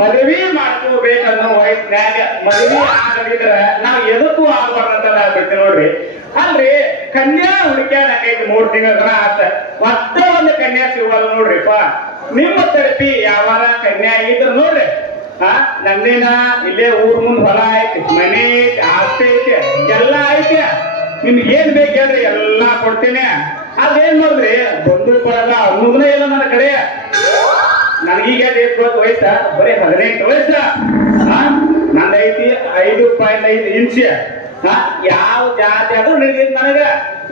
ಮದುವೆ ಮಾಡ್ಕೋಬೇಕನ್ನೋ ವಯಸ್ಸಿನಾಗ ಮದುವೆ ಆಗದಿದ್ರ ನಾವ್ ಎದಕ್ಕೂ ಆಗ್ಬಾರ್ದಂತ ನಾವ್ ಬಿಡ್ತೀವಿ ನೋಡ್ರಿ. ಅಲ್ರಿ ಕನ್ಯಾ ಹುಡುಕ್ಯಾಡಕೈತಿ 3 ತಿಂಗಳ ಆತ ಮತ್ತ ಒಂದು ಕನ್ಯಾ ಸಿಗಲ್ಲ ನೋಡ್ರಿಪ್ಪ. ನಿಮ್ಮ ತರಪಿ ಯಾವಾರ ಕನ್ಯಾ ಇದ್ರ ನೋಡ್ರಿ. ನಂದೇನ ಇಲ್ಲೇ ಊರ್ ಮುಂದ್ ಹೊಲ ಐತಿ, ಮನೆ ಐತಿ, ಆಸ್ತಿ ಐತಿ, ಎಲ್ಲ ಐತಿ. ನಿಮ್ಗೆ ಏನ್ ಬೇಕು ಹೇಳ್ರಿ ಎಲ್ಲಾ ಕೊಡ್ತೇನೆ. ಅದೇನ್ ನೋಡ್ರಿ ಬಂದು ಕೊಡಲ್ಲ ಅನ್ನೋದನ್ನ ಇಲ್ಲ ನನ್ನ ಕಡೆ. ನನಗೀಗ ವಯಸ್ಸ ಬರೀ 18 ವಯಸ್ಸ. ನಂದೈತಿ 5.5 ಇಂಚ್. ಯಾವ ಜಾತಿ ಆದ್ರೂ ನಡೆದೈತಿ ನನಗ.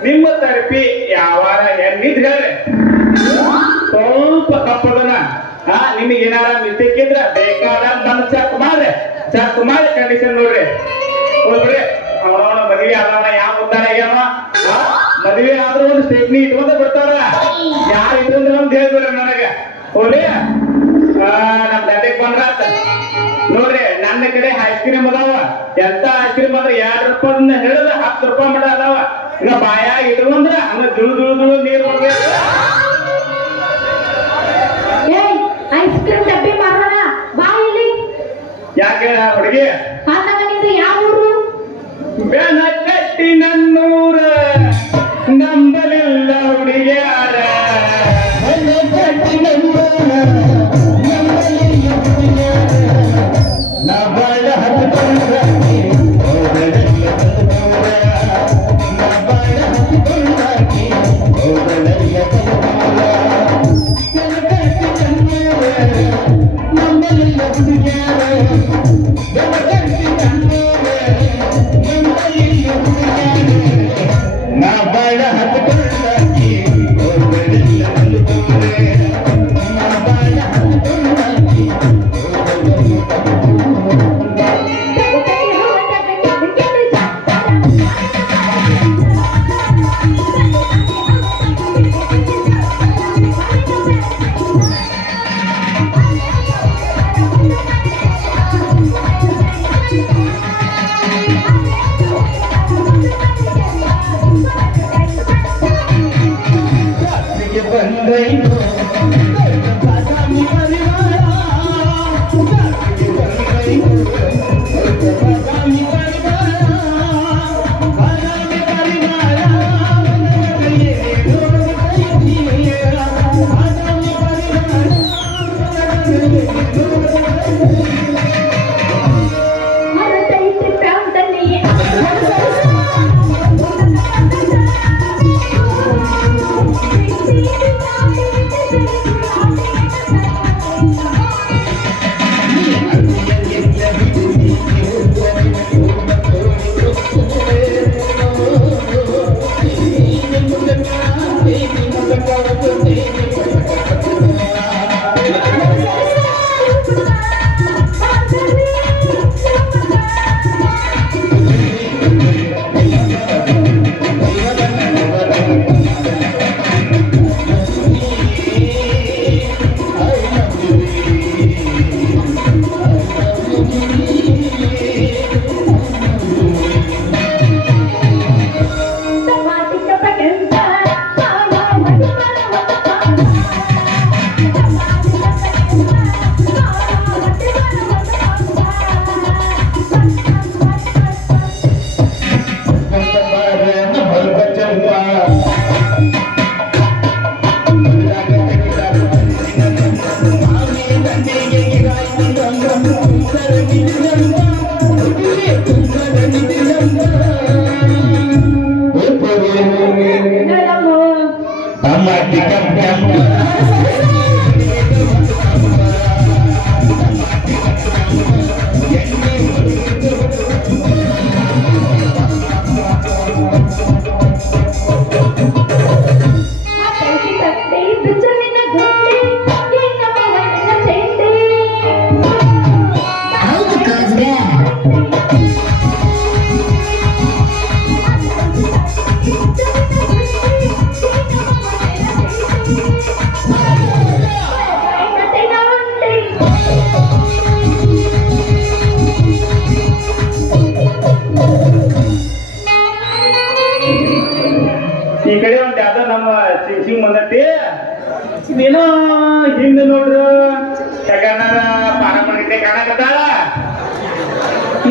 ನಿಮ್ಮ ತರಪಿ ಯಾವಾರ ಹೆಣ್ಣಿದ್ ಹೇಳ್ರಿ ಸ್ವಲ್ಪ ಕಪ್ಪದನ. ನಿಮಗೆ ಏನಾರ ಮಿಸ್ಟೇಕ್ ಇದ್ರ ಬೇಕಾದ ಬಂದು ಚೆಕ್ ಮಾಡಿ ಕಂಡೀಷನ್ ನೋಡ್ರಿ. ಹೋಗ್ರಿ ಅವನವನ ಮದುವೆ ಆದವನ ಯಾವ ಉದ್ದಾರ ಆಗ್ಯಾವ. ಮದುವೆ ಆದ್ರೂ ಒಂದು ಸ್ಟೇಪ್ನಿ ಇಟ್ಕೊಂಡ ಬರ್ತಾರ. ಯಾರು ಇಟ್ಕೊಂಡ್ರ ಅಂತ ಹೇಳ್ಬಿಡ್ರಿ ನನಗ. ಹೋಗ್ರಿ ನಮ್ ದಂಡೆಗ್ ಬಂದ್ರಾತ ನೋಡ್ರಿ. ನನ್ನ ಕಡೆ ಐಸ್ ಕ್ರೀಮ್ ಅದಾವ. ಎಂತ ಐಸ್ ಕ್ರೀಮ್ ಅದ್ರ 2 ರೂಪಾಯಿ ಹಿಡಿದ 10 ರೂಪಾಯಿ ಮಟ ಅದಾವ. ಈಗ ಬಾಯಾಗ ಇಟ್ಕೊಂಡ್ರ ಹಂಗ ದುಳು ನೀರ್ ಬರ್ಬೇಕು. ಐಸ್ ಕ್ರೀಮ್ ಡಬ್ಬಿ ಮಾರೋಣ ಬಾ ಇಲ್ಲಿ. ಯಾಕೆ ಹುಡುಗಿ ಯಾವ ಊರು? ಬೆನಕಟ್ಟಿ ನನ್ನೂರ ನಂಬಲಿಲ್ಲ ಹುಡುಗಿಯಾರ.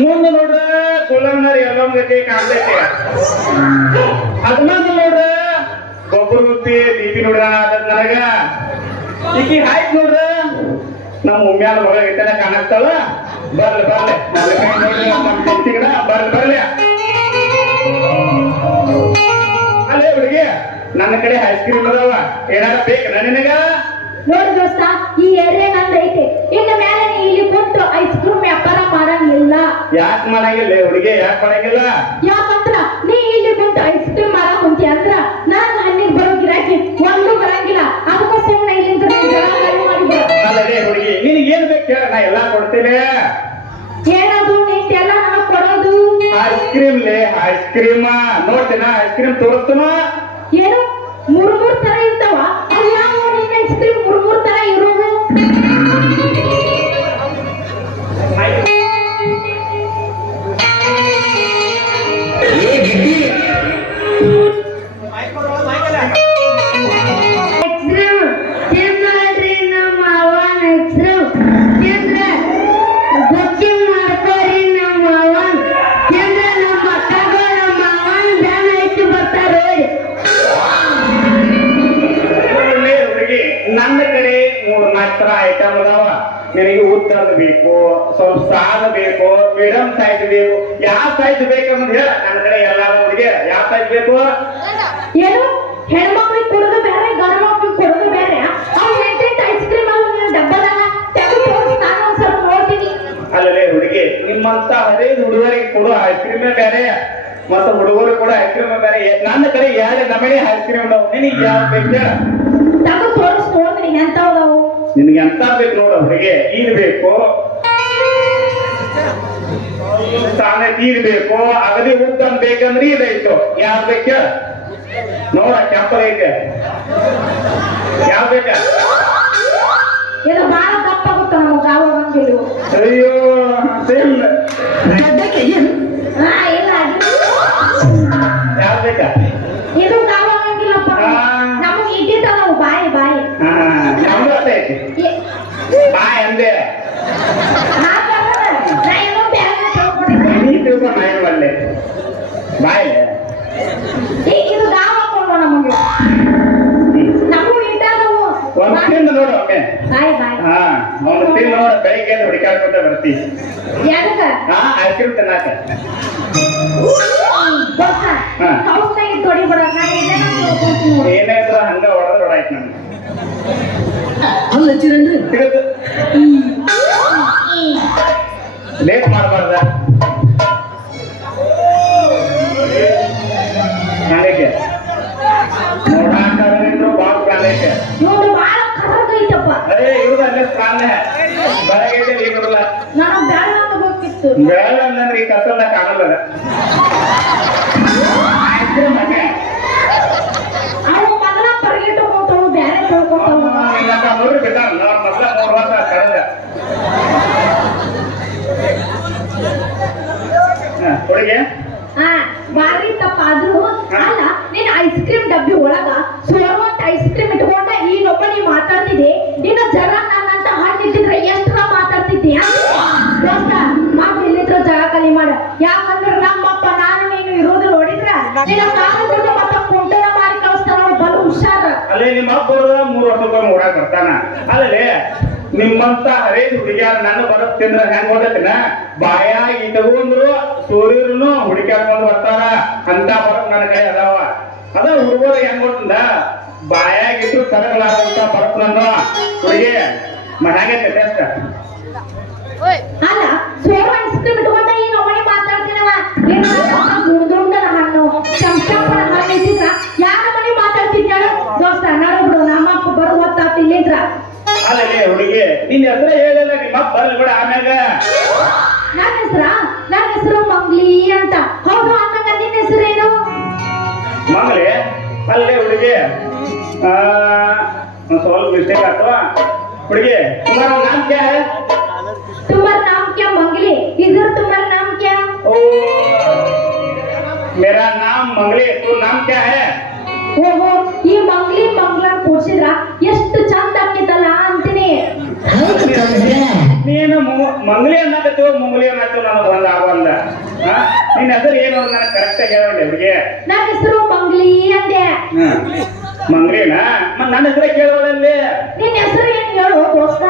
ಮುಂದೆ ನೋಡ್ರ ಕುಳ್ಳಣ್ಣರ್ ಎಲ್ಲ ಗತಿ ಕಾಣ್ತೈತಿ ಹದಿನೊಂದು ನೋಡ್ರ ಗೊಬ್ಬರ ಗುತ್ತಿ ದೀಪಿ ನೋಡ್ರ ನನಗ ಈಕಿ ಹಾಯ್ತು ನೋಡ್ರ ನಮ್ಮ ಉಮ್ಮ್ಯಾಲ ಮಗ ಇಟ್ಟನ ಕಾಣಕ್ತಾಳ ಬರ್ಲಿ ಬರ್ಲಿ ನನ್ನ ಕೈ ನೋಡ್ರಿ ನಮ್ಮ ಹೆಂಡತಿಗಡ ಬರ್ಲಿ ಬರ್ಲಿ ಅಲ್ಲೇ ಹುಡುಗಿ ನನ್ನ ಕಡೆ ಐಸ್ ಕ್ರೀಮ್ ಅದಾವ ಏನಾರ ಬೇಕು ನಿನಗ ನೋಡು ದೋಸ್ತ ಈ ಏರಿಯಾ ನಂದೈತೆ ಇನ್ನು ಮೇಲೆ ನೀ ಇಲ್ಲಿ ಕೊಟ್ಟು ಐಸ್ ಕ್ರೀಮ್ ವ್ಯಾಪಾರ ಮಾಡಂಗಿಲ್ಲ. ಯಾಕೆ ಮಾಡಂಗಿಲ್ಲ ಹುಡುಗಿ ಯಾಕೆ ಮಾಡಂಗಿಲ್ಲ ಯಾಕಂದ್ರ ನೀ ಇಲ್ಲಿ ಕೊಟ್ಟು ಐಸ್ ಕ್ರೀಮ್ ಮಾರಕ್ ಕುಂತಿ ಅಂದ್ರ ನಾನು ಹಣ್ಣಿಗೆ ಬರೋ ಗಿರಾಕಿ ಒಂದು ಬರಂಗಿಲ್ಲ. ಅದಕ್ಕೆ ಸುಮ್ಮನೆ ಇಲ್ಲಿಂದ ಜವಾಬ್ದಾರಿ ಮಾಡಿ ಅಲ್ಲೇ ಹುಡುಗಿ ನಿನಗೆ ಏನ್ ಬೇಕು ಹೇಳ ನಾ ಎಲ್ಲಾ ಕೊಡ್ತೀನಿ. ಏನದು ನಿಂತೆಲ್ಲ ನನಗ್ ಕೊಡೋದು ಐಸ್ ಕ್ರೀಮ್ ಐಸ್ ಕ್ರೀಮ್ ನೋಡ್ತೀನ ಐಸ್ ಕ್ರೀಮ್ ತೋರಿಸ್ತನ ಏನು ಮೂರ್ ತರ ಇರ್ತಾವ ಅಲ್ಲ ನಿನ್ನ ಐಸ್ ಕ್ರೀಮ್ ಮೂರ್ ತರ ಇರೋದು ನನ್ನ ಕಡೆ 3-4 ತರ ಐಟಮ್ ಅದಾವ. ನಿನಗೆ ಉದ್ದದ ಬೇಕು, ಸ್ವಲ್ಪ ಸಾದ ಬೇಕು, ಮೀಡಿಯಂ ಸೈಜ್ ಬೇಕು, ಯಾವ ಸೈಜ್ ಬೇಕಂತ ಹೇಳ. ನನ್ನ ಕಡೆ ಎಲ್ಲ ಹುಡುಗಿ ಯಾವ ಸೈಜ್ ಬೇಕು. ಏನು ಹೆಣ್ಮಕ್ಳಿಗೆ ಕೊಡೋದು ಬೇರೆ ಗಂಡು ಮಕ್ಳಿಗೆ ಕೊಡೋದು ಬೇರೆ. ಐಸ್ ಕ್ರೀಮ್ ಡಬ್ಬದಾಗ ತೆಗೆದು ನಾನು ಒಂದ್ ಸ್ವಲ್ಪ ನೋಡ್ತೀನಿ. ಅಲ್ಲೇ ಹುಡುಗಿ ನಿಮ್ಮಂತ 15 ಹುಡುಗರಿಗೆ ಕೊಡೋ ಐಸ್ ಕ್ರೀಮೇ ಬೇರೆ ಮತ್ತೆ ಹುಡುಗರು ಕೂಡ ಐಸ್ ಕ್ರೀಮ್ ಬೇರೆ. ನನ್ನ ಕಡೆ 2 ನಮೂನಿ ಐಸ್ ಕ್ರೀಮ್ ಅದಾವ. ನಿನಗೆ ಯಾವ ಬೇಕು ಹೇಳ. ತಗೋ ತೋರಿಸ್ ನೋಡ್ತೀನಿ ಎಂತವದಾವು. ನಿನಗೆ ಎಂತ ಬೇಕು ನೋಡ ಹುಡುಗಿ. ಇದು ಬೇಕು, ತಾನೇ ತೀರ್ ಬೇಕು, ಅಗದಿ ಉದ್ದನ್ ಬೇಕಂದ್ರೆ ಇದೈತು. ಯಾವ್ ಬೇಕ ನೋಡ. ಕೆಂಪಲ್ ಐತೆ ಯಾವ ಬೇಕ. ಇದು ಬಾಳ ದಪ್ಪ ಆಗುತ್ತ ನಮಗ ಆಗೋಂಗಿಲ್ಲ. ಅಯ್ಯೋ ಸೇಮ್ ಇಲ್ಲ ಯಾವ ಬೇಕ. ಇದು ಆಗೋಂಗಿಲ್ಲಪ್ಪ ನಮಗ್ ಇಟ್ಟಿರ್ತಾವ ನಾವು ಬಾಯಿ ಬಾಯಿ ನಮ್ದು ಅಷ್ಟೇ ಐತಿ ಬಾಯ್ ಅಂದೆ. ನೀ ತಿಳ್ಕೊಂಡ್ ನಾ ಏನ್ ಮಾಡ್ಲೆ ಬಾಯ್ ಇದು ಗಾವ ಹಾಕೊಂಡು ನಮಗೆ ನಮಗೂ ಇಟ್ಟಾದವು ಒಂದ್ ತಿಂದು ನೋಡು ಒಮ್ಮೆ. ಬಾಯ್ ಬಾಯ್ ಅವ್ನು ತಿಂದು ನೋಡ. ಬೆಳಿಗ್ಗೆ ಹುಡುಕಾಡ್ಕೊಂತ ಬರ್ತಿ ಯಾಕ ಐಸ್ ಕ್ರೀಮ್ ತಿನ್ನಾಕ. ಹೌಸ್ನಾಗ ತೊಡಿ ಬರೋಣ ಏನಾದ್ರು ಹಂಗ ಹೊಡೆದ್ರೆ ಹೊಡಾಯ್ತು ನಮ್ಗೆ. ಅಲ್ಲ ಚಿರಣ್ರಿ ಸಿಗತ್ತು ಲೇಟ್ ಮಾಡಬಾರ್ದ. ಹಂಗೈತೆ ನೋಡಾಕ ಬಾಳ ಕಾಣೈತೆ. ನೋಡು ಬಾಳ ಖರಾಬ್ ಐತಪ್ಪ. ಅದೇ ಇವ್ರದ್ದು ಅಲ್ಲೇ ಪ್ರಾಣ ಬರಗೈತೆ ಇವ್ರಲ್ಲ. ನಾನು ಬ್ಯಾಡ ಅಂತ ಹೋಗ್ತಿತ್ತು. ಬೇಡ ಅಂದ್ರೆ ಈ ಕಸಲ್ಲ ಕಾಣಲ್ಲ. ಅವು ಮೊದಲ ಪರ್ಗಿಟ್ಟು ಹೋಗ್ತಾವು ಬ್ಯಾರೆ ತಿಳ್ಕೊತಾವು. ನೋಡ್ರಿ ಬಿಟ್ಟ ಮೊದಲ 3 ವರ್ಷ ಕಳೆದ ಹುಡುಗಿ ಬಾರಿ ತಪ್ಪ ಆದ್ರೂ ಅಲ್ಲ. ನೀನ್ ಐಸ್ ಕ್ರೀಮ್ ಡಬ್ಬಿ ಒಳಗ ಸೋರುವಂತ ಐಸ್ ಕ್ರೀಮ್ ಇಟ್ಕೊಂಡ ಈಗೊಬ್ಬ ನೀ ಮಾತಾಡ್ತಿದ್ದೆ. ಇನ್ನು ಜರ ನನ್ನಂತ ಹಾಕಿದ್ರೆ ಎಷ್ಟು ನಾ ಮಾತಾಡ್ತಿದ್ದೀಯ ದೋಸ್ತ. ಮಾತು ಇಲ್ಲಿದ್ರ ಜಾಗ ಖಾಲಿ ಮಾಡ. ಯಾಕಂದ್ರೆ ನಮ್ಮಪ್ಪ ನಾನು ನೀನು ಇರೋದು ನೋಡಿದ್ರ ನಿನ್ನ ಕಾಲದಿಂದ ಮತ್ತ ಕುಂಟನ ಮಾರಿ ಕಳಿಸ್ತಾರ. ಬಲು ಹುಷಾರ. ಅಲ್ಲೇ ನಿಮ್ಮ ಅಬ್ಬರು 3 ವರ್ಷಕ್ಕೊಮ್ಮೆ ಊರಾಗ ಬರ್ತಾನ. ಅಲ್ಲೇ ನಿಮ್ಮಂತ 15 ಹುಡುಗಿಯಾರ ನನ್ನ ಬರತ್ ತಿಂದ್ರ ಹೆಂಗ್ ಓದತ್ತಿನ ಬಾಯಾಗಿ ತಗೊಂಡ್ರು ಸೋರಿರ್ನು ಹುಡುಕ್ಯಾಡ್ಕೊಂಡ್ ಬರ್ತಾರ. ಅಂತ ಬರತ್ ನನ್ನ ಕೈ ಅದಾವ. ಅದ ಹುಡುಗರು ಹೆಂಗ್ ಗೊತ್ತಂದ ಬಾಯಾಗಿಟ್ಟು ಸರಗಲಾರಂತ ಬರತ್ ನನ್ನ ಹುಡುಗಿ ಮನ್ಯಾಗೈತೆ ಟೆಸ್ಟ್. ಅಲ್ಲ ಸೋರು ಐಸ್ ಕ್ರೀಮ್ ಇಟ್ಕೊಂಡ ಈ ನಮ್ಮನೆ ಮಾತಾಡ್ತೀನವ. ದುಂಡನ ಹಣ್ಣು ಚಂಚಪ್ಪನ ಹಣ್ಣು ಇದ್ದಿದ್ರ ಯಾರ ಮನೆ ಮಾತಾಡ್ತಿದ್ಯಾಳ ದೋಸ್ತ. ನಡು ಬಿಡು ನಮ್ಮಪ್ಪ ಬರು ಹೊತ್ತಾಗ್ತಿ ಇಲ್ಲಿದ್ರ. ಅಲ್ಲೇ ಹುಡುಗಿ ನಿನ್ನ ಹೆಸರು ಹೇಳಿಲ್ಲ. ನಿಮ್ಮ ಅಪ್ಪ ಬರ್ಲಿ ಬಿಡ ಆಮ್ಯಾಗ. ನನ್ನ ಹೆಸರು ಮಂಗ್ಲಿ ಅಂತ. ಹೌದು ಅಂದಂಗ ನಿನ್ನ ಹೆಸರೇನು. ಮಂಗ್ಲಿ ಅಲ್ಲೇ ಹುಡುಗಿ ಸ್ವಲ್ಪ ಮಿಸ್ಟೇಕ್ ಆಯ್ತು ಹುಡುಗಿ. तुम्हारा नाम क्या है. तुम्हारा नाम क्या मंगली. इधर तुम्हारा नाम क्या. ओ मेरा नाम मंगली. तू नाम क्या है. ಓಹೋ ಈ ಮಂಗ್ಲಿ ಮಂಗ್ಲ ಕೂರ್ಸಿದ್ರ ಎಷ್ಟು ಚಂದ ಆಕಿತಲ್ಲ ಅಂತೀನಿ. ನೀನು ಮಂಗ್ಲಿ ಅನ್ನಕತ್ತೀವ ಮುಂಗ್ಲಿ ಅನ್ನತ್ತೀವ ನನಗೆ ಒಂದ್ ಆಗಲ್ಲ ನಿನ್ನ ಹೆಸರು ಏನು ಅಂತ ನನಗೆ ಕರೆಕ್ಟ್ ಆಗಿ ಹೇಳಿ ಹುಡುಗಿ ನನ್ನ ಹೆಸರು ಮಂಗ್ಲಿ ಅಂದೆ ಮಂಗ್ಲಿನ ಮತ್ ನನ್ನ ಹೆಸರೇ ಕೇಳೋದಲ್ಲಿ ನಿನ್ನ ಹೆಸರು ಏನ್ ಹೇಳು ದೋಸ್ತ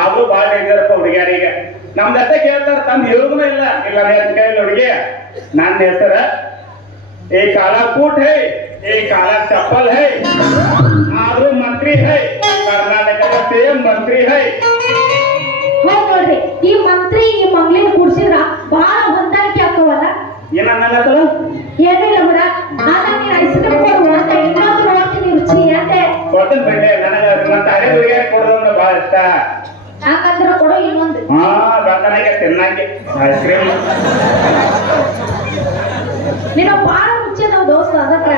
ಆದ್ರೂ ಬಾಳ ಇದ್ದಾರಪ್ಪ ಹುಡುಗಿಯರಿಗೆ ನಮ್ದ ಅರ್ಥ ಕೇಳ್ತಾರ ತಂದ್ ಹೇಳುದೂ ಇಲ್ಲ ಇಲ್ಲ ಕೇಳಿಲ್ಲ ಹುಡುಗಿ ನನ್ನ ಹೆಸರ ಈ ಕಾಲ ಕೂಟ್ ಹೈ ಈ ಕಾಲ ಚಪ್ಪಲ್ ಹೈ ಆದ್ರೂ ಮಂತ್ರಿ ಹೈ ಕರ್ನಾಟಕದ ಸೇಮ್ ಮಂತ್ರಿ ಹೈ ಹೌದ್ ನೋಡ್ರಿ ಈ ಮಂತ್ರಿ ಈ ಮಂಗ್ಲಿನ ಕೂಡ್ಸಿದ್ರ ಬಹಳ ಹೊಂದಾಣಿಕೆ ಆಕವಲ್ಲ ಏನನ್ನಲ್ಲ ಏನಿಲ್ಲ ಬಿಡ ಆಗ ನೀನ್ ಐಸ್ ಕ್ರೀಮ್ ಕೊಡುವ ಅಂತ ಇನ್ನೊಂದು ನೋಡ್ತೀನಿ ರುಚಿ ಅಂತೆ ಕೊಡ್ತೇನೆ ಬಿಡ್ಲೆ ನನಗ ನನ್ನ ತಾನೇ ಹುಡುಗಿಯರಿಗೆ ಕೊಡೋದು ಬಹಳ ಇಷ್ಟ ಹಾಗಂದ್ರ ಕೊಡು ಇನ್ನೊಂದು ಬರ್ತಾನಾಗೆ ತಿನ್ನಾಕೆ ಐಸ್ ಕ್ರೀಮ್ ನೀನು ಬಹಳ ರುಚಿ ಅದಾವ ದೋಸ್ತ ಅದಕ್ಕ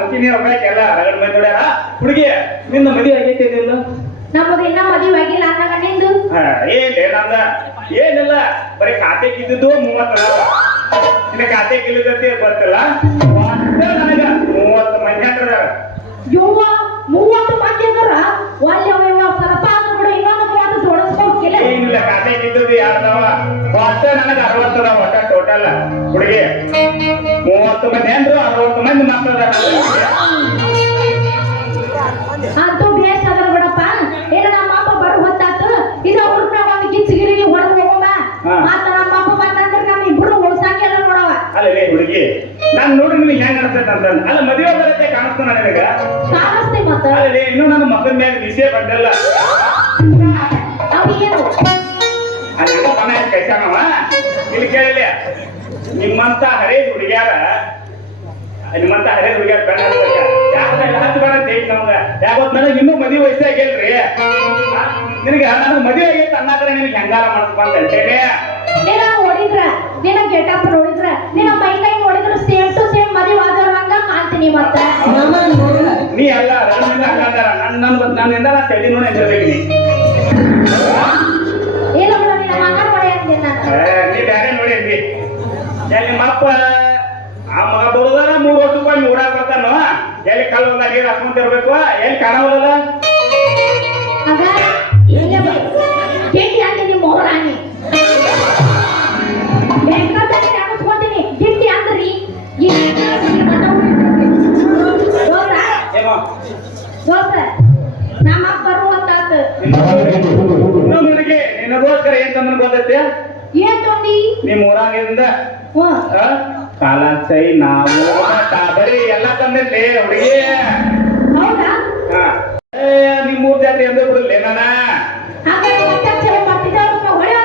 ರುಚಿ ನೀರು ಹೋಗ್ಬೇಕೆಲ್ಲ ರಗಡ್ ಮಂದಿ ನೋಡ್ಯಾರ ಹುಡುಗಿ ನಿನ್ನ ಮದುವೆ ಆಗೈತೆ ಇಲ್ಲ ನಮ್ಮದು ಇನ್ನ ಮದುವೆ ಆಗಿಲ್ಲ ಅಂದಾಗ ನಿಂದು ಏನ್ಲೇ ನಂದ ಏನಿಲ್ಲ ಬರೀ ಖಾತೆ ಕಿದ್ದು 30 ಇನ್ನ ಖಾತೆ ಕಿಲ್ಲದತ್ತೆ ಬರ್ತಿಲ್ಲ ನನಗ 30 ಮಂದಿ ಹಾಕಿದಾರ ಯವ್ವ 30 ಮಂದಿ ಅಂದ್ರ ಒಳ್ಳೆ ಸ್ವಲ್ಪ ಆದ್ರೂ ಕೂಡ ಇನ್ನೊಂದು 30 ಜೋಡಿಸ್ಕೋಬೇಕಿಲ್ಲ ಏನಿಲ್ಲ ಖಾತೆ ಕಿದ್ದು ಯಾರ್ದವ ಒಟ್ಟ ನನಗ 60 ಅದಾವ ಒಟ್ಟ ಟೋಟಲ್ ಹುಡುಗಿ 30 ಮಂದಿ ಅಂದ್ರು 60 ಮಂದಿ ಮಕ್ಕಳದಾರ ಅಂತೂ ಬೇಸ್ ಅದ್ರ ಬಿಡಪ್ಪ ಏನ ನಮ್ಮ ಅಪ್ಪ ಬರೋ ಹೊತ್ತಾತು ಇದ ಹುಡುಗ ಒಂದು ಗಿಚ್ಚಿಗಿರಿ ಹೊಡೆದು ಹೋಗೋಣ ಮಾತ ನಮ್ಮ ಅಪ್ಪ ಬಂದಂದ್ರೆ ನಮ್ಮ ಇಬ್ರು ಉಳ್ಸಾಕೆಲ್ಲ ನೋಡವ ಅಲ್ಲೇ ಹುಡುಗಿ ನಾನ್ ನೋಡ್ರಿ ನಿಮಗೆ ಹೆಂಗ್ ಅನ್ಸ್ತೈತೆ ಅಂತ ಅಲ್ಲ ಮದುವೆ ಬರತ್ತೆ ಕಾಣಿಸ್ತಾನ ನನಗ ಕಾಣಿಸ್ತೆ ಮತ್ತ ಅಲ್ಲೇ ಇನ್ನೂ ನನ್ನ ಮಗನ ಮ್ಯಾಗ ವಿಷಯ ಬಂದಲ್ಲ ಅವು ಏನು ಅಲ್ಲಿ ಸಮಯ ಕೈಸಾನವ ಇಲ್ಲಿ ಕೇಳಿಲ್ಲ ನಿಮ್ಮಂತ ಹರೇ ಹುಡುಗ್ಯಾರ ಬೆಣ್ಣ ಯಾಕೆ ಹತ್ತು ಬೇಡ ಅಂತ ಹೇಳಿ ನಮ್ಗ ಯಾವತ್ ನನಗೆ ಇನ್ನೂ ಮದುವೆ ವಯಸ್ಸಾಗಿಲ್ರಿ ನಿನಗೆ ನನಗೆ ಮದುವೆ ಆಗೈತೆ ಅನ್ನಕ್ರೆ ನಿನಗೆ ಹೆಂಗಾರ ಮಾಡ್ತಪ್ಪ ಅಂತ ಹೇಳ್ತೇನೆ ನೀನ ನೋಡಿದ್ರ ನಿನ್ನ ಗೆಟಪ್ ನೋಡಿದ್ರ ನಿನ್ನ ಮೈಕೈ ನೋಡಿದ್ರ ಸೇಮ್ ಟು ಸೇಮ್ ಮದುವೆ ಆದವ್ರಂಗ ಕಾಣ್ತೀನಿ ಮತ್ತ ನೀ ಅಲ್ಲ ರನ್ನಿಂದ ಹಂಗಂದಾರ ನನ್ನಿಂದ ನಾ ತಲೆ ನೋಡಿ ಹೆಂಗಿರ್ಬೇಕು ನೀ ಇಲ್ಲ ಬಿಡ ನಿನ್ನ ಮಗನ ನೋಡಿ ಅಂದೆ ನಾನು ನೀ ಬ್ಯಾರೆ ನೋಡಿ ಅಂದಿ ನಿಮ್ಮ ಅಪ್ಪ ಆ ಮಗ ಬರೋದಾರ 3 ವರ್ಷಕ್ಕೊಮ್ಮೆ ಊರಾಗ ಬರ್ತಾನ ಎಲ್ಲಿ ಕಲ್ಲೊಂದ ನೀರು ಹಾಕೊಂತಿರ್ಬೇಕು ಎಲ್ಲಿ ಕಾಣವಲ್ಲ ಆಗ ಇಲ್ಲ ಗೆಟ್ಟಿ ಅಂದೆ ನಿಮ್ಮ ಮೋರಾಣಿ ಬೇಕಾದ್ರೆ ಅನಿಸ್ಕೊತೀನಿ ಗೆಟ್ಟಿ ಅಂದ್ರಿ ದೋಸ್ತ ನಮ್ಮ ಅಪ್ಪ ಬರುವಂತಾತ ನಿನಗೆ ನಿನ್ನಗೋಸ್ಕರ ಏನ್ ತಂದ್ರೆ ಗೊತ್ತೈತೆ ಏನ್ ತೊಂದಿ ನಿಮ್ಮ ಊರಾಗಿಂದ ಕಾಲಾಸೈ ನಾವು ಬರೀ ಎಲ್ಲ ತಂದಿದ್ದೆ ಹುಡುಗಿ ಹೌದಾ ನಿಮ್ಮ ಊರ್ ಜಾತ್ರೆ ಎಂದ ಬಿಡಲ್ಲ ನಾನ ಹಾಗಾದ್ರೆ ಮತ್ತೆ ಚಲೋ ಮಾಡ್ತಿದ್ದ ಒಳ್ಳೆ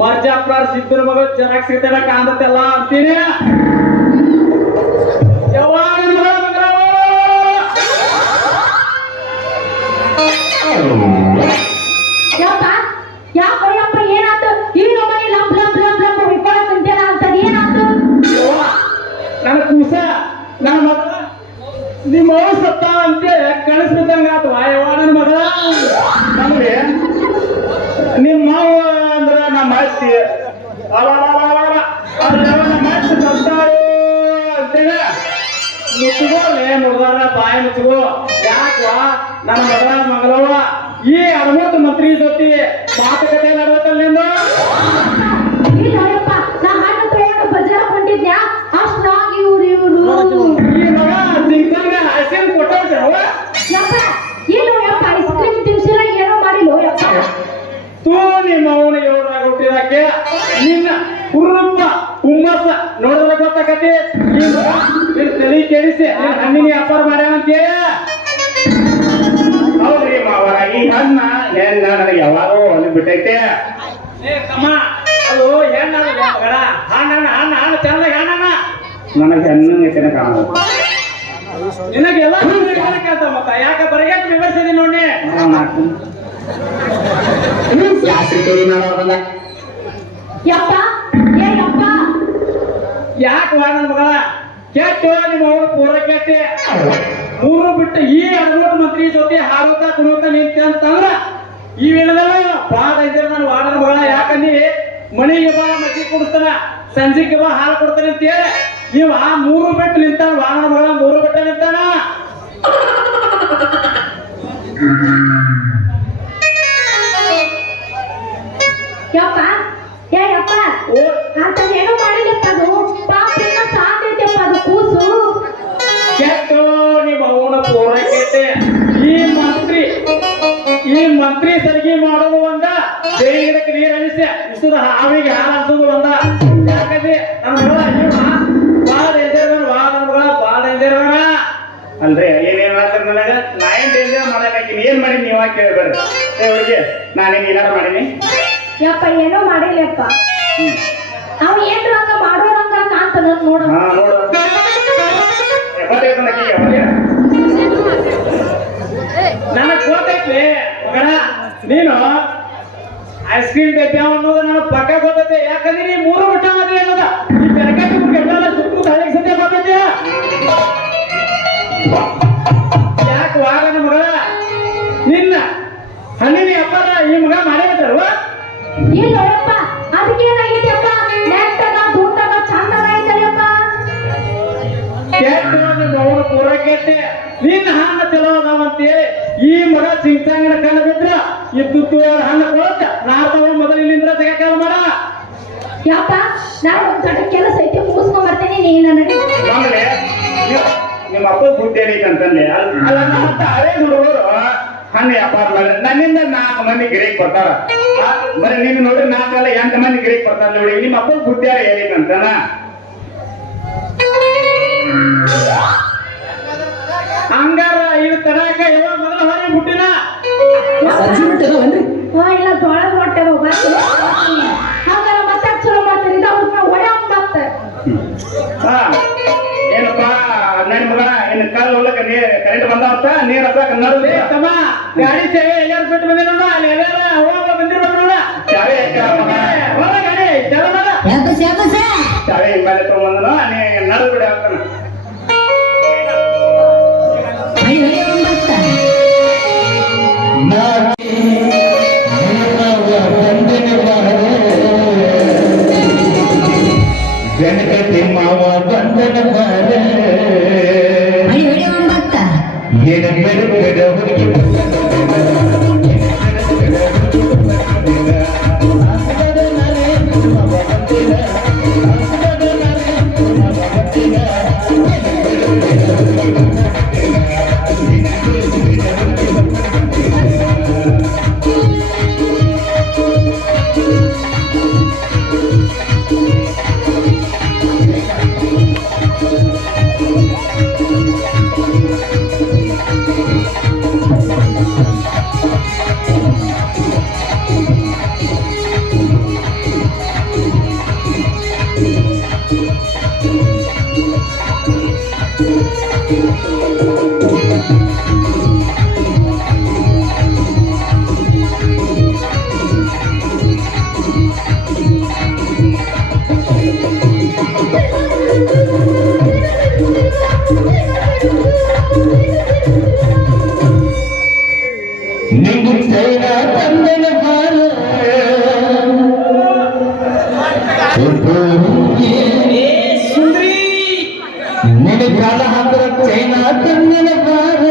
ಮರ್ಜಾಪುರ ಸಿದ್ದರ ಮಗ ಚೆನ್ನಾಗಿ ಸಿಗ್ತಾನ ಕಾಂತಲ್ಲ ಅಂತೀನಿ. ನನ್ನ ಕೂಸ ನನ್ನ ಮಗ ನಿಮ್ಮ ಸತ್ತ ಅಂತೇಳಿ ಕಳಿಸ್ಬಿಟ್ಟಂಗ ಆತು ಯವ್ವ ನನ್ನ ಮಗ. ನಮ್ಗೆ ನಿಮ್ಮ ಮಾವ ಅಂದ್ರ ನಮ್ಮ ಅತ್ತಿ ನಮ್ಮ ಅತ್ತಿ ಸತ್ತಾಳು ಅಂತೇಳಿ ಮುಚ್ಚಿಗೋಲೆ ಮುಡ್ದಾರ ಬಾಯಿ ಮುಚ್ಚಿಗೋ. ಯಾಕವಾ ನನ್ನ ಮಗಳ ಮಗಳವ್ವ ಈ 60 ಮಂತ್ರಿ ಜೊತೆ ಮಾತುಕತೆ ನಡೆದಲ್ಲಿಂದ ಈ ಮಗ ಸಿಂಗಂಗ ಹಸಿನ್ ಕೊಟ್ಟವ ತೂ ನಿಮ್ಮ ಅವನ ಏಳರಾಗ ಹುಟ್ಟಿದಾಕೆ ನಿನ್ನ ಹುರ್ರಪ್ಪ ಹುಮ್ಮಸ್ಸ ನೋಡಿದ್ರೆ ಗೊತ್ತಾಕತಿ. ಈ ಮಗ ನಿನ್ ತಲೆ ಕೆಡಿಸಿ ಹಣ್ಣಿನ ವ್ಯಾಪಾರ ಮಾಡ್ಯಾವಂತೇಳಿ. ಹೌದ್ರಿ ಮಾವರ, ಈ ಹಣ್ಣ ಹೆಣ್ಣ ನನಗೆ ಯಾವಾಗೋ ಹೊಲಿ ಬಿಟ್ಟೈತೆ. ಅದು ಹೆಣ್ಣ ಹಣ್ಣ ಹಣ್ಣ ಹಣ್ಣು ಚಂದ ಹಣ್ಣ ನನಗೆ ಹೆಣ್ಣು ಕಾಣೋದು. ನಿನಗೆಲ್ಲ ಮತ್ತ ಯಾಕ ಬರಗಾಟ ವಿವರಿಸಿದಿ ನೋಡಿ ಯಪ್ಪ ಏ ಯಪ್ಪ ಯಾಕೆ ನನ್ನ ಮಗಳ ಕೆಟ್ಟು ನಿಮ್ಮ ಅವ್ರು ಪೂರ ಕೆಟ್ಟೆ ಮೂರು ಬಿಟ್ಟು ಈ ಅಡಗೋಡು ಮಂತ್ರಿ ಜೊತೆ ಹಾರೋತಾ ಕುಣೋತಾ ನಿಂತೆ ಅಂತಂದ್ರ ಇವೇನದಲ್ಲ ಬಾಳ ಇದ್ರೆ ನಾನು ವಾಡನ ಮಗಳ ಯಾಕಂದಿ ಮನೆಗೆ ಬಾ ಮಕ್ಕಿ ಕೊಡಿಸ್ತಾನ ಸಂಜೆಗೆ ಬಾ ಹಾಲು ಕೊಡ್ತಾನೆ ಅಂತ ಹೇಳಿ ಇವ ಮೂರು ಬಿಟ್ಟು ನಿಂತಾನ ವಾಡನ ಮಗಳ ಮೂರು ಬಿಟ್ಟು ನಿಂತಾನ ಯಪ್ಪ ಏ ಯಪ್ಪ ಅಂತ ಏನೋ ಮಾಡಿದಪ್ಪ ಅದು ಪಾಪ ಏನೋ ಸಾಧ್ಯತೆಪ್ಪ ಅದು ಕೂಸು ಕೆಟ್ಟು ನಿಮ್ಮ ಅವನ ಪೂರ ಕೆಟ್ಟೆ ಈ ಮಂತ್ರಿ ಸರಿಗೆ ಮಾಡೋದು ಒಂದ ಬೇಗಕ್ಕೆ ನೀರು ಅನಿಸ್ತೆ ಇಷ್ಟದ ಹಾವಿಗೆ ಹಾಲು ಅನ್ಸೋದು ಒಂದ ಯಾಕಂದ್ರೆ ನಮ್ಮ ಬಾಳ ಡೇಂಜರ್ ಬಾಳ ಡೇಂಜರ್ ಅಲ್ರಿ ಏನೇನ್ ಮಾಡ್ತಾರೆ ನನಗ ನಾ ಏನ್ ಡೇಂಜರ್ ಮಾಡಕ್ಕಾಗಿ ಏನ್ ಮಾಡಿ ನೀವ ಕೇಳ್ಬೇಡ್ರಿ ಹುಡುಗಿ ನಾನೇನ್ ಏನಾರ ಮಾಡೀನಿ ಯಪ್ಪ ಏನೋ ಮಾಡಿಲ್ಲಪ್ಪ ಅವ ಏನ್ರ ಹಂಗ ಮಾಡೋರಂಗ ಕಾಣ್ತದ ನೋಡ ಹಾ ನೋಡು ನನಗ್ ಗೊತ್ತೈತಿ ಮಗನ ನೀನು ಐಸ್ ಕ್ರೀಮ್ ಡಬ್ಬಿ ಅನ್ನೋದು ನನಗೆ ಪಕ್ಕ ಗೊತ್ತೈತೆ ಯಾಕಂದ್ರೆ ನೀ ಮೂರು ಬಿಟ್ಟ ಮದ್ವೆ ಅನ್ನೋದ ಈ ಬೆರಕಟ್ಟು ಕೆಟ್ಟಲ್ಲ ಸುತ್ತು ತಲೆಗೆ ಸದ್ಯ ಬರ್ತೈತಿ ಯಾಕೆ ವಾಗ ನನ್ನ ಮಗಳ ನಿನ್ನ ಹಣ್ಣಿನ ಅಪ್ಪಾರ ಈ ಮಗ ಮಾಡಿಬಿಟ್ರಲ್ವ ಇಲ್ಲ ನೋಡಪ್ಪ ಅದಕ್ಕೆ ಏನಾಗೈತೆಪ್ಪ ನೆಟ್ಟಗ ದುಂಡಗ ಚಂದಗ ಐತಲ್ಲಪ್ಪ ಕೆಟ್ಟ ನಿಮ್ಮ ಅವನು ಪೂರ ಕೆಟ್ಟೆ ನಿನ್ನ ಹಣ್ಣು ಚಲೋ ಅದಾವಂತೇಳಿ ಈ ಮಗ ಚಿಂಚಾಂಗನ ಕಣ್ಣು ಬಿದ್ರ ಇದ್ದು ಹಣ್ಣು ಕೊಳತ್ತ ನಾರ್ತವ ಮೊದಲು ಇಲ್ಲಿಂದ ತೆಗೆಕಾಲ ಮಾಡ ಯಪ್ಪ ನಾನು ಒಂದು ದೊಡ್ಡ ಕೆಲಸ ಐತಿ ಮುಗಿಸ್ಕೊಂಡ್ ಬರ್ತೇನೆ ನೀನು ನನಗೆ ಆಮೇಲೆ ನಿಮ್ಮ ಅಪ್ಪ ಬುದ್ಧಿ ಏನೈತಂತಂದೆ ಅಲ್ಲ ಮತ್ತೆ ಹಳೆ ಹುಡುಗರು ಹಣ್ಣು ವ್ಯಾಪಾರ ಮಾಡಿ ನನ್ನಿಂದ 4 ಮಂದಿ ಗಿರಿಕ್ ಬರ್ತಾರ ಬರೀ ನೀನು ನೋಡ್ರಿ 4 ಅಲ್ಲ 8 ಮಂದಿ ಗಿರಿಕ್ ಬರ್ತಾರ ನೋಡಿ ನಿಮ್ಮ ಅಪ್ಪ ಬುದ್ಧಿ ಏನೈತಂತನ ಹಂಗಾರ ಇದು ತರಾಕ ಯಾವ ಮೊದಲ ಹೊರ ಬಿಟ್ಟಿನ ಇಲ್ಲ ಜೋಳದ ಹೊಟ್ಟೆ ಹಂಗಾರ ಮತ್ತೆ ಚಲೋ ಮಾಡ್ತೀನಿ ಅವ್ರನ್ನ ಒಡೆ ಮತ್ತೆ ಹಾ ಏನಪ್ಪಾ ನನ್ನ ಮಗ ಇನ್ನು ಕಾಲು ಹೋಗ್ಲಕ್ಕ ಕರೆಂಟ್ ಬಂದಾವಂತ ನೀರ್ ಹತ್ತಕ ನಡುವೆ ತಮ್ಮ ಗಾಡಿ ಸೇವೆ ಎಲ್ಲಾರು ಬಿಟ್ಟು ಬಂದಿ ನೋಡ ಅಲ್ಲಿ ಎಲ್ಲಾರ ಹೋಗ ಬಂದಿರ ನೋಡ ಚಾವೆ ಹೋಗ ಗಾಡಿ ಚಾವೆ ಮಾಡ ಚಾವೆ ಹಿಂಬಾಲೆ ತಗೊಂಬಂದನು ನೀ ನಡು ಬಿಡಿ ಆಗ್ತಾನ ಗಣಪತಿ ಮಾವ ಬಂದನ ಬಾರ ಏನ ಬೆಡ ಬೆಡ ಹುಡುಗಿ ಕಾಲ ಹಾಕರ ಚೈನಾ ತಂದನ ಬಾರ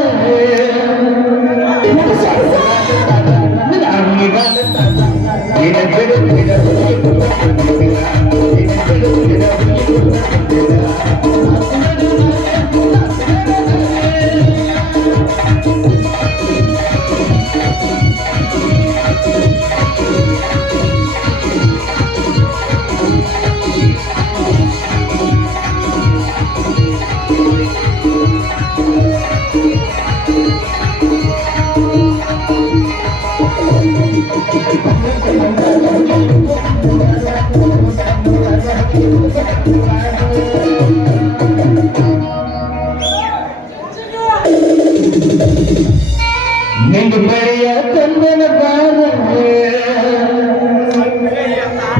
ನಿಂಗ ಬಳಿಯ ತಂದನ ಬಾರ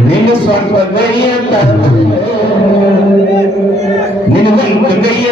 ನಿನ್ನ ಸ್ವಲ್ಪ ಗೈಯ ನಿನ್ನ ಒಂದು ಗೈಯ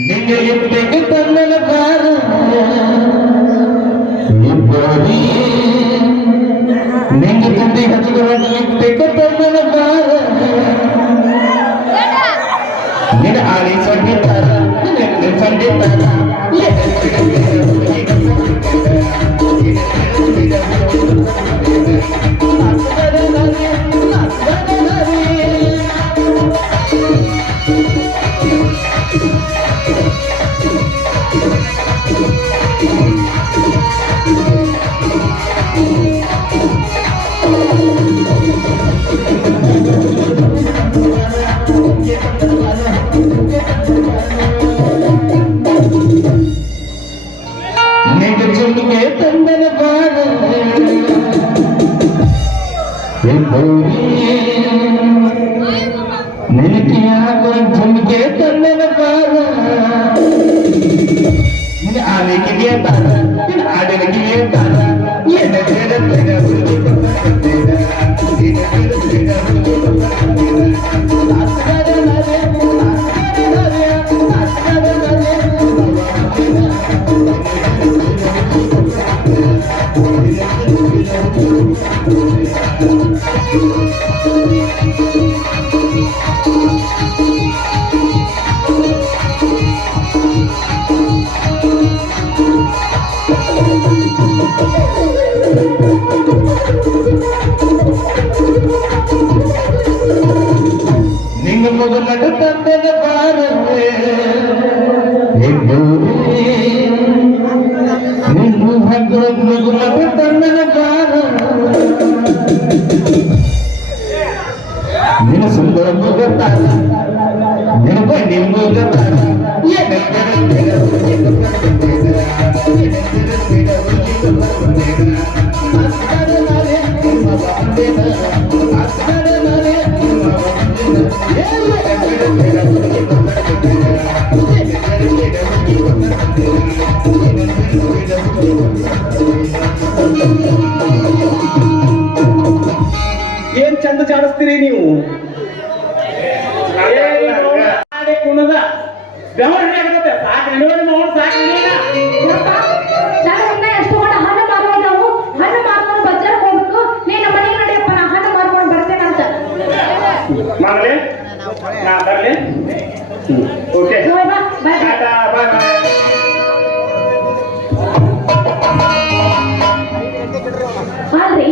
ನಿಂಗೆ ತಂದನ ಬಾರ ನಿಂಗೆ ತಂದೆ ಹಚ್ಚಿಕೊಂಡು ತಂದನ ಬಾರ ನಿನ್ನ ಆಳಿ ಸಂಗೀತಾರ ಸಂಗೀತಾರ ನಿಂಗೆ ಚುಮ್ಮಿಗೆ ತಂದನ ಬಾರ ನಿನಗೆ ಯಾಕೋ ಚುಮ್ಮಿಗೆ ತಂದನ ಬಾರ ನಿನ್ನ ಆಲಿಗೆ ತಾರ ನಿನ್ನ ಆಡಲಿಗೆ ತಾರ ನಿಂಗ ಮೊದಲ ತಂದನ ಬಾರ ನಿಂಗು ಹಗ್ಗ ಮೊದಲ ತಂದನ ಬಾರ ನಿನ್ನ ಸುಂದರ ಮುಗತಾರ ನಿನ್ನ ಬನ್ನಿ ಮುಗತಾರ ಏನ್ ಚಂದ ಜಾಡಿಸ್ತೀರಿ ನೀವು ಕುಣದ ಬೆವರ್ನಾಗುತ್ತೆ ಸಾಕು ನೋಡಿ ನೋಡ್ ಸಾಕು ಎಷ್ಟು ಹಣ್ಣು ಮಾರುವಾಗ ನಾವು ಹಣ್ಣು ಮಾರ್ಕೊಂಡು ಬಜಾರ್ ಹೋಗ್ಬೇಕು ನೀನು ಮನೆ ನಡೆಯಪ್ಪ ನಾ ಹಣ್ಣು ಮಾರ್ಕೊಂಡು ಬರ್ತೇನಂತ ಮಗಳೇ ನಾ ಬರ್ಲಿ ಓಕೆ ಬಾಯ್ ಬಾಯ್ ಅಲ್ರಿ